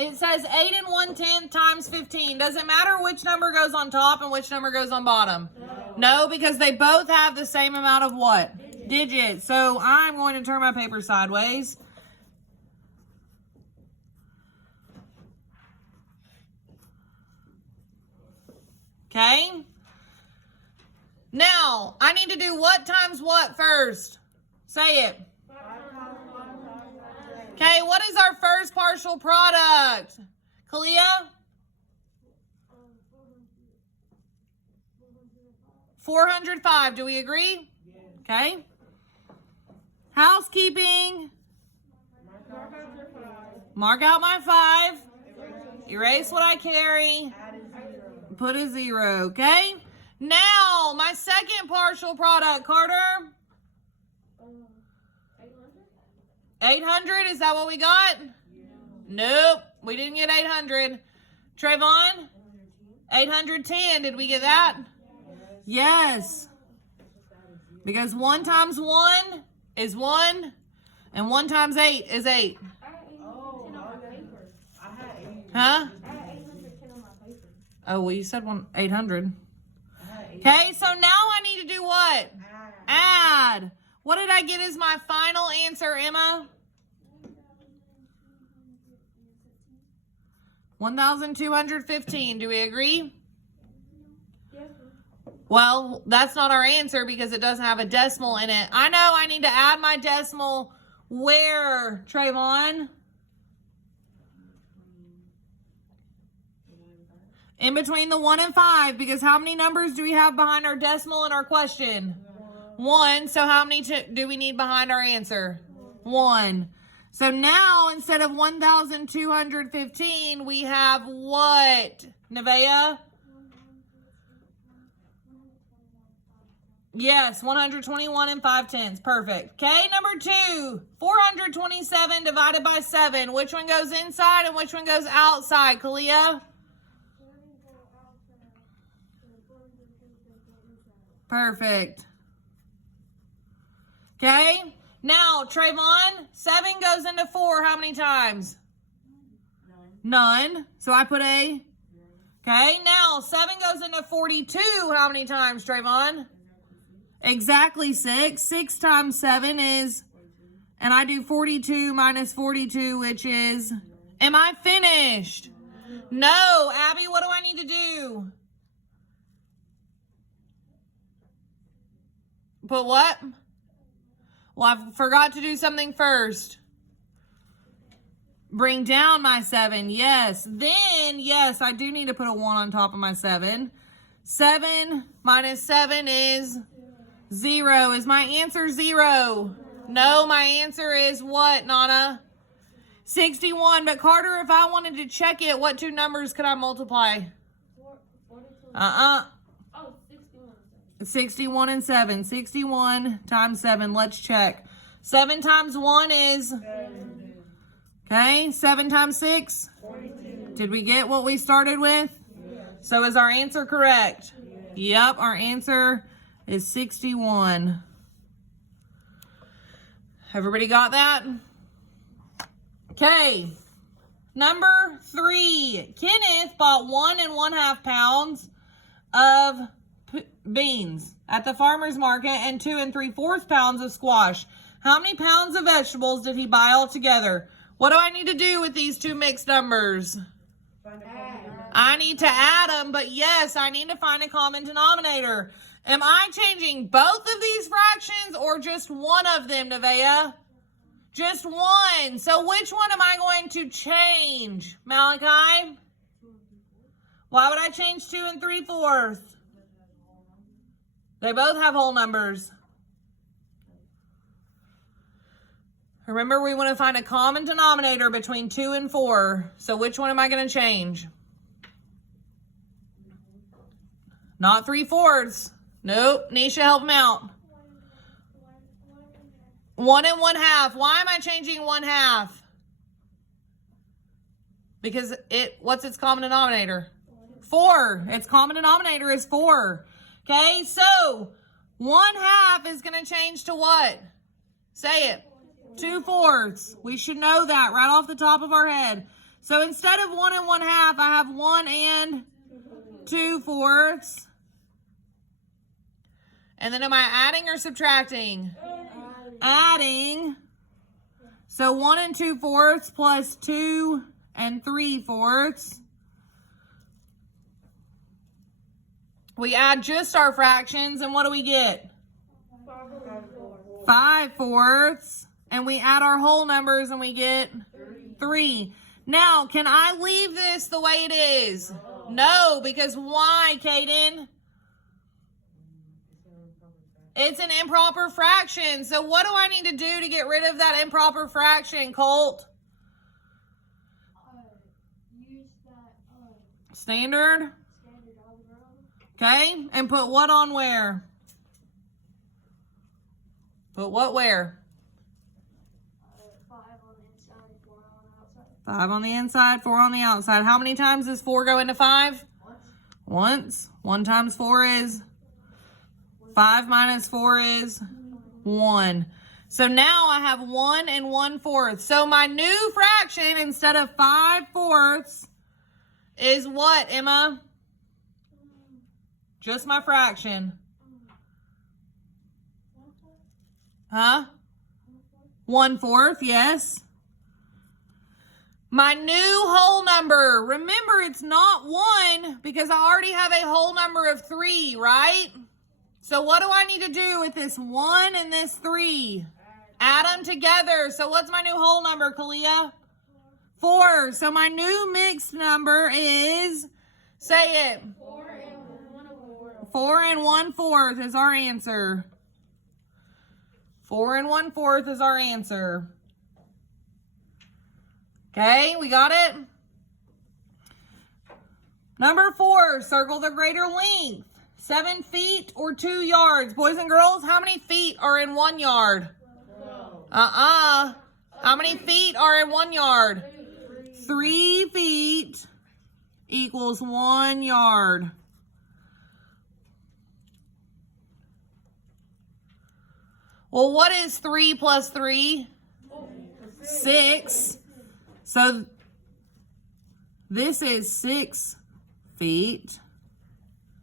It says 8 and 1/10 times 15. Does it matter which number goes on top and which number goes on bottom? No, because they both have the same amount of what? Digits. So I'm going to turn my paper sideways. Okay. Now, I need to do what times what first? Say it. Okay, what is our first partial product? Kalia? 405. Do we agree? Okay. Housekeeping. Mark out my 5. Erase what I carry. Put a 0. Okay. Now, my second partial product, Carter. 800, is that what we got? Nope, we didn't get 800. Trayvon? 810, did we get that? Yes. Because 1 times 1 is 1, and 1 times 8 is 8. Huh? Oh, well, you said 800. Okay, so now I need to do what? Add. What did I get as my final answer, Emma? 1,215. Do we agree? Well, that's not our answer because it doesn't have a decimal in it. I know I need to add my decimal where, Trayvon? In between the 1 and 5, because how many numbers do we have behind our decimal in our question? 1. So how many do we need behind our answer? 1. So now, instead of 1,215, we have what, Nevaeh? Yes, 121 and 5/10. Perfect. Okay, number 2, 427 divided by 7. Which one goes inside and which one goes outside, Kalia? Perfect. Okay. Now, Trayvon, 7 goes into 4 how many times? None. So I put a. Okay. Now, 7 goes into 42 how many times, Trayvon? Exactly 6. 6 times 7 is, and I do 42 minus 42, which is, am I finished? No. Abby, what do I need to do? Put what? Well, I forgot to do something first. Bring down my 7. Yes. Then, yes, I do need to put a 1 on top of my 7. 7 minus 7 is 0. Is my answer 0? No, my answer is what, Nana? 61. But Carter, if I wanted to check it, what 2 numbers could I multiply? 61 and 7. 61 times 7. Let's check. 7 times 1 is? Okay. 7 times 6? 42. Did we get what we started with? Yes. So is our answer correct? Yes. Yep. Our answer is 61. Everybody got that? Okay. Number 3. Kenneth bought 1 1/2 pounds of beans at the farmer's market and 2 3/4 pounds of squash. How many pounds of vegetables did he buy altogether? What do I need to do with these 2 mixed numbers? I need to add them, but yes, I need to find a common denominator. Am I changing both of these fractions or just one of them, Nevaeh? Just one. So which one am I going to change, Malachi? Why would I change 2 3/4? They both have whole numbers. Remember, we want to find a common denominator between 2 and 4. So which one am I going to change? Not 3/4. Nope. Nisha, help him out. 1 1/2. Why am I changing 1/2? Because what's its common denominator? 4. Its common denominator is 4. Okay, so 1/2 is going to change to what? Say it. 2/4. We should know that right off the top of our head. So instead of 1 1/2, I have 1 2/4. And then am I adding or subtracting? Adding. So 1 2/4 plus 2 3/4. We add just our fractions, and what do we get? 5/4. And we add our whole numbers, and we get 3. Now, can I leave this the way it is? No, because why, Kaden? It's an improper fraction. So what do I need to do to get rid of that improper fraction, Colt? Use that Standard? algebra. Okay, and put what on where? Put what where? 5 on the inside, 4 on the outside. 5 on the inside, 4 on the outside. How many times does 4 go into 5? Once. 1 times 4 is? 5 minus 4 is 1. So now I have 1 1/4. So my new fraction, instead of 5/4, is what, Emma? Just my fraction. Huh? 1/4, yes. My new whole number. Remember, it's not 1 because I already have a whole number of 3, right? So what do I need to do with this 1 and this 3? Add them together. So what's my new whole number, Kalia? 4. So my new mixed number is, say it. 4 1/4 is our answer. 4 1/4 is our answer. Okay, we got it? Number 4, circle the greater length. 7 feet or 2 yards. Boys and girls, how many feet are in 1 yard? How many feet are in 1 yard? 3 feet equals 1 yard. Well, what is 3 plus 3? 6. So this is 6 feet.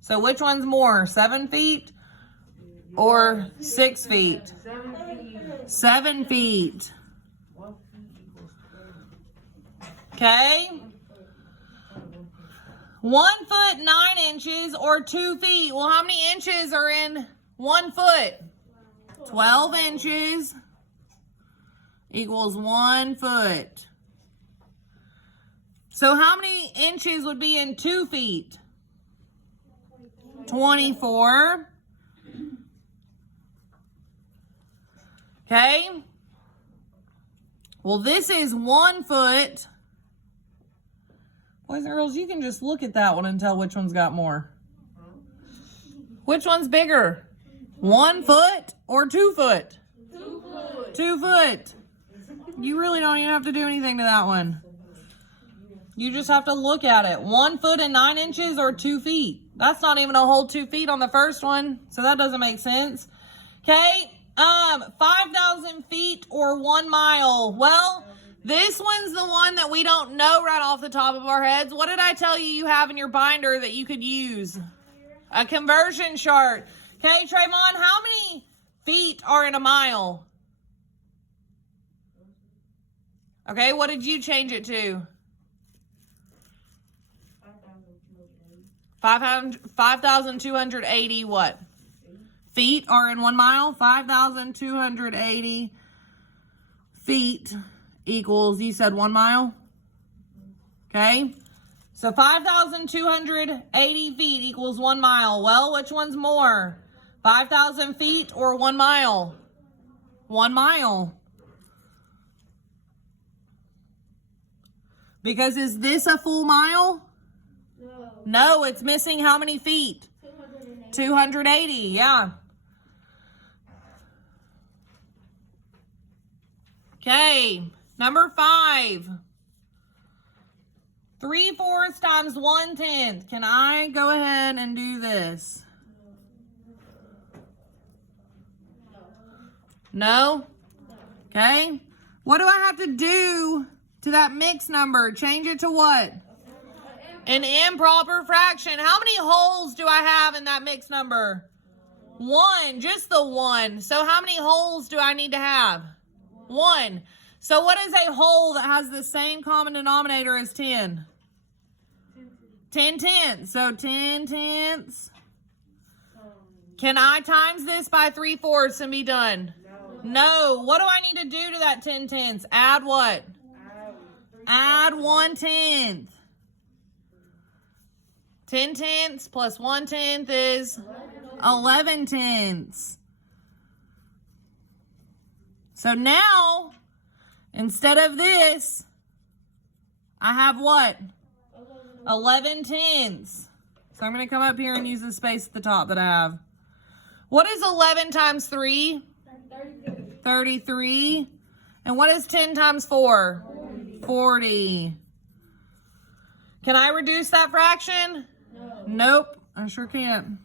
So which one's more, 7 feet or 6 feet? 7 feet. Okay. 1 foot 9 inches or 2 feet. Well, how many inches are in 1 foot? 12 inches equals 1 foot. So how many inches would be in 2 feet? 24. Okay. Well, this is 1 foot. Boys and girls, you can just look at that one and tell which one's got more. Which one's bigger? 1 foot or 2 foot? 2 foot. 2 foot. You really don't even have to do anything to that one. You just have to look at it. 1 foot and 9 inches or 2 feet. That's not even a whole 2 feet on the first one, so that doesn't make sense. Okay, 5,000 feet or 1 mile. Well, this one's the one that we don't know right off the top of our heads. What did I tell you you have in your binder that you could use? A conversion chart. Okay, Trayvon, how many feet are in a mile? Okay, what did you change it to? 5,280 what? Feet are in 1 mile. 5,280 feet equals, you said 1 mile? Okay. So 5,280 feet equals 1 mile. Well, which one's more? 5,000 feet or 1 mile? 1 mile. Because is this a full mile? No, it's missing how many feet? 280, yeah. Okay, number 5. 3/4 times 1/10. Can I go ahead and do this? No? Okay. What do I have to do to that mixed number. Change it to what? An improper fraction. How many wholes do I have in that mixed number? 1, just the 1. So how many wholes do I need to have? 1. So what is a whole that has the same common denominator as 10? 10 tenths. So 10 tenths. Can I times this by 3/4 and be done? No. What do I need to do to that 10 tenths? Add what? Add 1/10. 10 tenths plus 1/10 is 11 tenths. So now, instead of this, I have what? 11 tenths. So I'm going to come up here and use the space at the top that I have. What is 11 times 3? 33. And what is 10 times 4? 40. Can I reduce that fraction? No. Nope, I sure can't.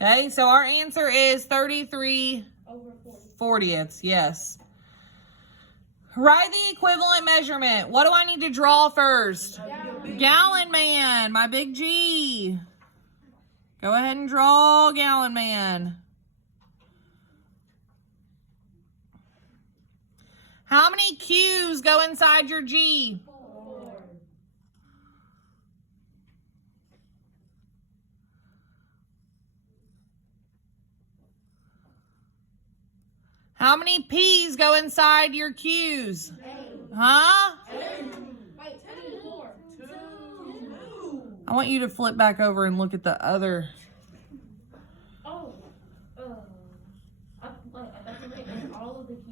Okay, so our answer is 33/40. Yes. Write the equivalent measurement. What do I need to draw first? Gallon man, my big G. Go ahead and draw gallon man. How many Q's go inside your G? 4. How many P's go inside your Q's? 8. Huh? 10. Wait, 4. 2. I want you to flip back over and look at the other. Oh. I have to make all of the keys.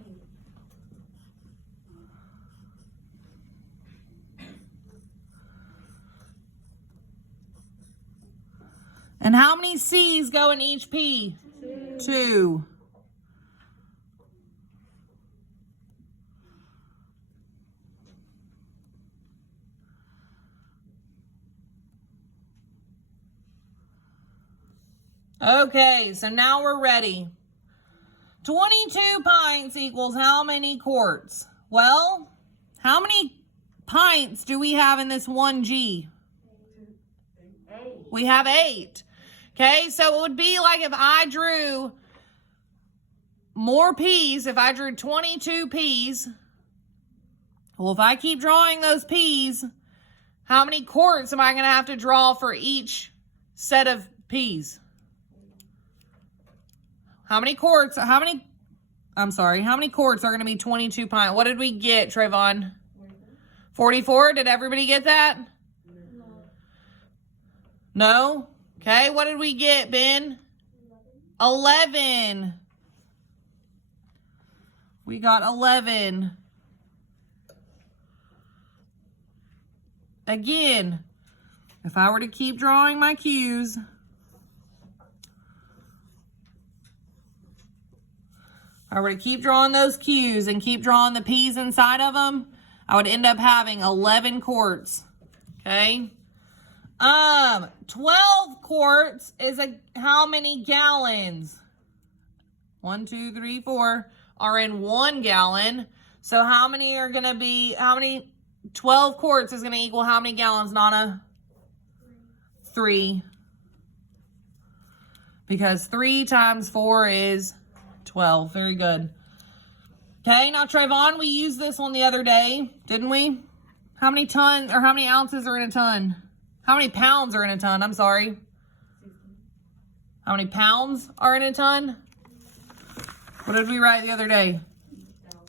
And how many C's go in each P? 2. Okay, so now we're ready. 22 pints equals how many quarts? Well, how many pints do we have in this 1G? 8. We have 8. Okay, so it would be like if I drew more P's, if I drew 22 P's, well, if I keep drawing those P's, how many quarts am I going to have to draw for each set of P's? How many quarts are going to be 22 pints? What did we get, Trayvon? 44? Did everybody get that? No? Okay, what did we get, Ben? 11. We got 11. Again, if I were to keep drawing my Q's, I were to keep drawing those Q's and keep drawing the P's inside of them, I would end up having 11 quarts. Okay? 12 quarts is how many gallons? 1, 2, 3, 4 are in 1 gallon. So how many 12 quarts is going to equal how many gallons, Nana? 3. Because 3 times 4 is 12. Very good. Okay, now Trayvon, we used this one the other day, didn't we? How many ounces are in a ton? How many pounds are in a ton? I'm sorry. How many pounds are in a ton? What did we write the other day?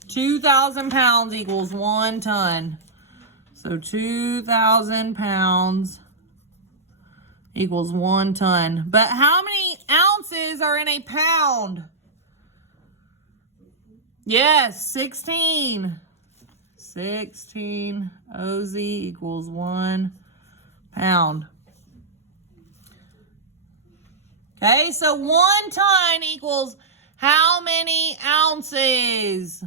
2,000 pounds equals 1 ton. So 2,000 pounds equals 1 ton. But how many ounces are in a pound? Yes, 16. 16 OZ equals 1 pound. Okay, so 1 ton equals how many ounces?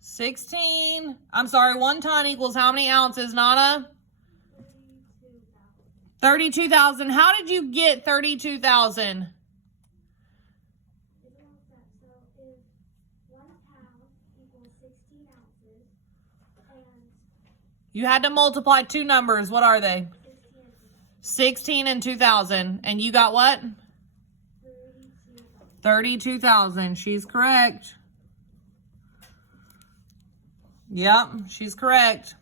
16. I'm sorry, 1 ton equals how many ounces, Nana? 32,000. How did you get 32,000? if 1 pound equals 16 ounces and You had to multiply two numbers. What are they? 16 16 and and 2,000. And you got what? 32,000. 32,000. She's correct. Yep, she's correct.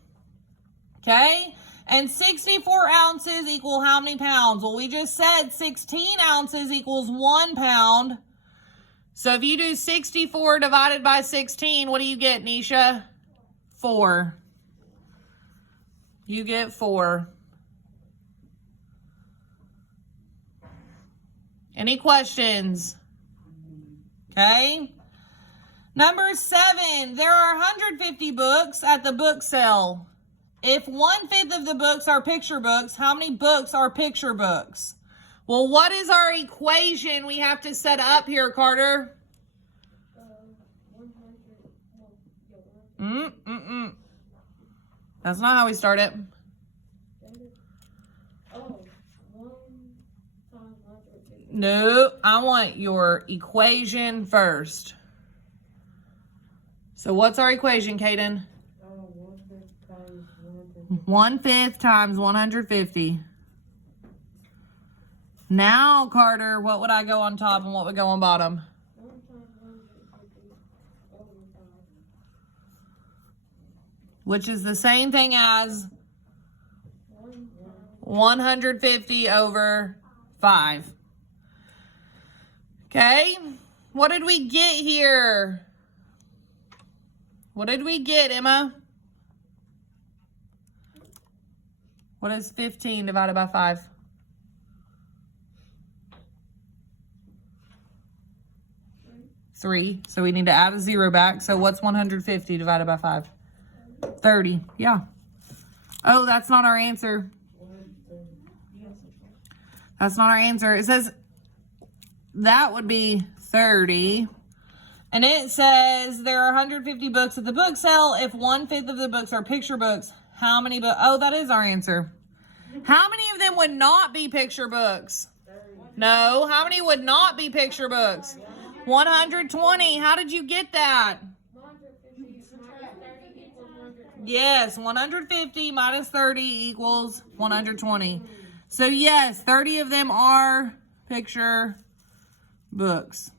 Okay. And 64 ounces equal how many pounds? Well, we just said 16 ounces equals 1 pound. So if you do 64 divided by 16, what do you get, Nisha? 4. You get 4. Any questions? Okay. Number 7, there are 150 books at the book sale. If 1/5 of the books are picture books, how many books are picture books? Well, what is our equation we have to set up here, Carter? 100. That's not how we start it. Oh, 1 times 150. No, I want your equation first. So what's our equation, Kaden? 1/5 times 150. Now, Carter, what would I go on top and what would go on bottom? 1 times 150 over 5. Which is the same thing as 1 times 150 over 5. Okay, what did we get here? What did we get, Emma? What is 15 divided by 5? 3. So we need to add a 0 back. So what's 150 divided by 5? 30. Yeah. Oh, that's not our answer. That's not our answer. It says that would be 30. And it says there are 150 books at the book sale. If 1/5 of the books are picture books, how many books? Oh, that is our answer. How many of them would not be picture books? No. How many would not be picture books? 120. How did you get that? 150 minus 30 equals 120. Yes, 150 minus 30 equals 120. So yes, 30 of them are picture books.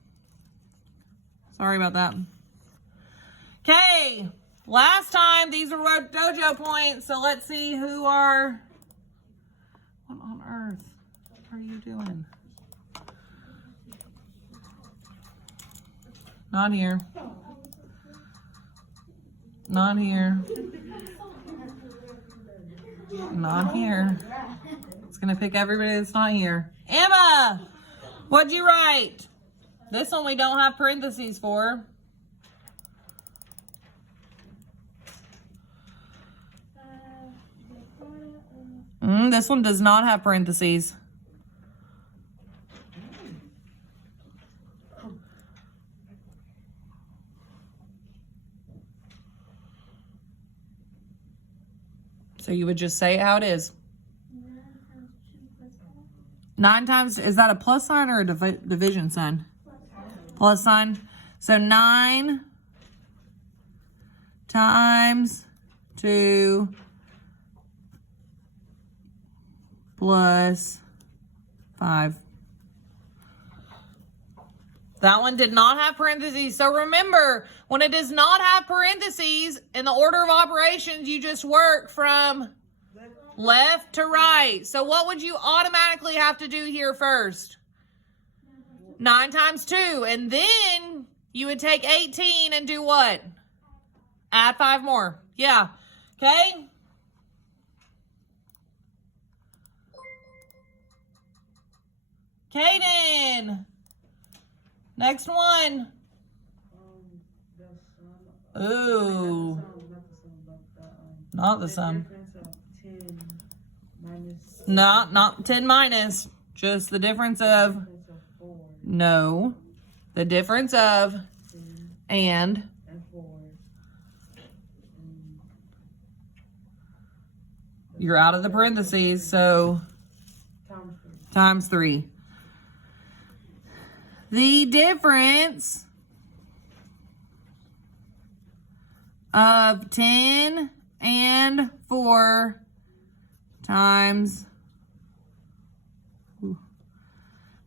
Sorry about that. Okay, last time these were Rope Dojo points, so let's see who are... What on earth are you doing? Not here. Not here. Not here. It's gonna pick everybody that's not here. Emma, what'd you write? This one we don't have parentheses for. This one does not have parentheses. So you would just say it how it is. 9 times, is that a plus sign or a division sign? Plus sign. So 9 times 2 plus 5. That one did not have parentheses. So remember, when it does not have parentheses, in the order of operations, you just work from left to right. So what would you automatically have to do here first? 9 times 2. And then you would take 18 and do what? Add 5 more. Yeah. Okay? Kaden. Next one. Ooh. Not the sum. Not 10 minus. Just the difference of. No. The difference of. And. You're out of the parentheses, so. Times 3. The difference of 10 and 4 times.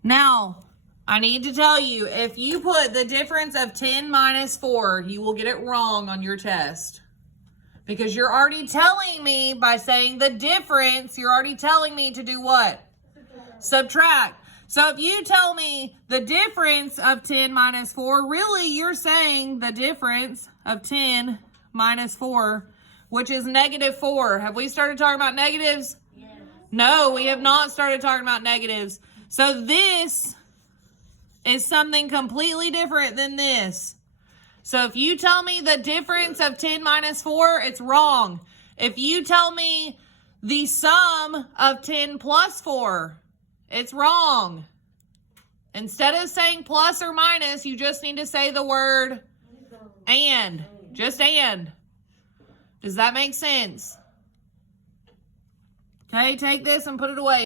Now, I need to tell you, if you put the difference of 10 minus 4, you will get it wrong on your test. Because you're already telling me by saying the difference, you're already telling me to do what? Subtract. So if you tell me the difference of 10 minus 4, really you're saying the difference of 10 minus 4, which is negative 4. Have we started talking about negatives? Yes. No, we have not started talking about negatives. So this is something completely different than this. So if you tell me the difference of 10 minus 4, it's wrong. If you tell me the sum of 10 plus 4, it's wrong. Instead of saying plus or minus, you just need to say the word and. Just and. Does that make sense? Okay, take this and put it away.